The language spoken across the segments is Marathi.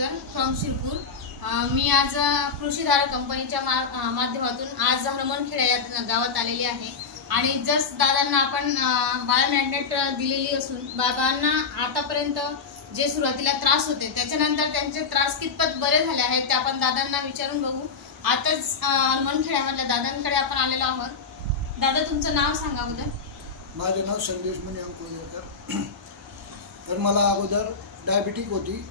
अगोदर फ्रॉम शिरपूर। मी आज कृषीधारा कंपनीच्या माध्यमातून आज हनुमानखेडा या गावात आलेली आहे आणि जस्ट दादांना आपण बायोमॅग्नेट दिलेली असून बाबांना आतापर्यंत जे सुरुवातीला त्रास होते त्याच्यानंतर त्यांचे त्रास कितपत बरे झाले आहेत ते आपण दादांना विचारून बघू। आताच हनुमानखेड्यामधल्या दादांकडे आपण आलेलो आहोत। दादा तुमचं नाव सांगा अगोदर। माझे नाव संदेश मुनी अंकुरकर। तर मला अगोदर डायबिटिक होती।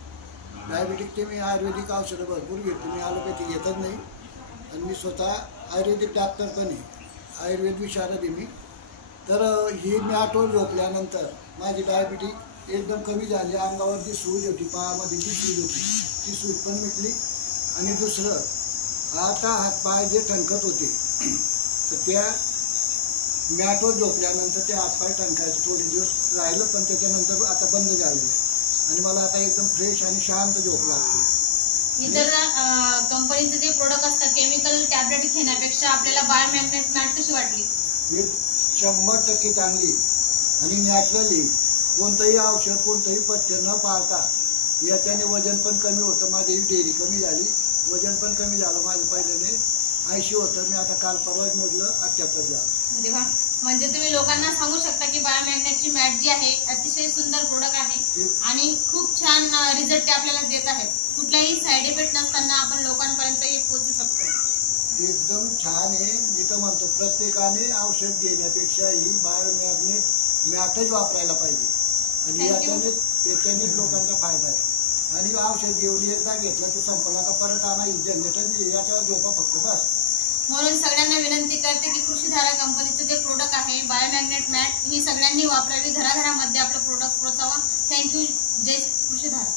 डायबिटिकचे मी आयुर्वेदिक औषधं भरपूर घेतली, मी ॲलोपॅथी घेतच नाही आणि मी स्वतः आयुर्वेदिक डॉक्टर पण आहे, आयुर्वेद विशारद आहे मी। तर ही मी आठवण झोपल्यानंतर माझी डायबिटिक एकदम कमी झाली। अंगावर जी सूज होती, पायामध्ये जी सूज होती ती सूज पण मिटली आणि दुसरं आता हातपाय जे ठणकत होते तर त्या मॅटवर झोपल्यानंतर ते हातपाय ठणकायचे थोडे दिवस राहिलं, पण त्याच्यानंतर आता बंद झालेलं आहे आणि मला आता एकदम फ्रेश आणि शांत झोप लागते। इतर कंपनीचे जे प्रोडक्ट असतात केमिकल टॅबलेट घेण्यापेक्षा आपल्याला बायोमॅग्नेट मॅट कशी वाटली? हे 100% चांगली आणि नॅचरली, कोणतंही औषध कोणतंही पथ्य न पाळता याच्याने वजन पण कमी होतं। माझी डेअरी कमी झाली, वजन पण कमी झालं। माझं पहिल्याने 80 होतं, मी आता काल परवाच मोजलं 78 झालं। अरे वा, म्हणजे तुम्ही लोकांना सांगू शकता की बायोमॅग्नेटची मॅट जी आहे अतिशय सुंदर प्रोडक्ट आहे आणि खूप छान रिझल्ट ते आपल्याला देत आहेत। कुठलाही साईड इफेक्ट नसताना आपण लोकांपर्यंत हे पोहोचू शकतो। एकदम छान आहे। मी तर म्हणतो प्रत्येकाने औषध घेण्यापेक्षा ही बायोमॅग्नेट मॅटच वापरायला पाहिजे आणि त्याच्याने लोकांचा फायदा आहे। आणि औषध घेऊन एकदा घेतलं तर संपला का परत आणा जनरेटर याच्यावर झोपा फक्त बस। म्हणून सगळ्यांना विनंती करते की कृषीधारा कंपनीचे जे प्रोडक्ट आहे बायोमॅग्नेट मॅट ही सगळ्यांनी वापरावी, घराघरामध्ये आपलं प्रोडक्ट पोहोचावा। थँक्यू। जय कृषीधारा।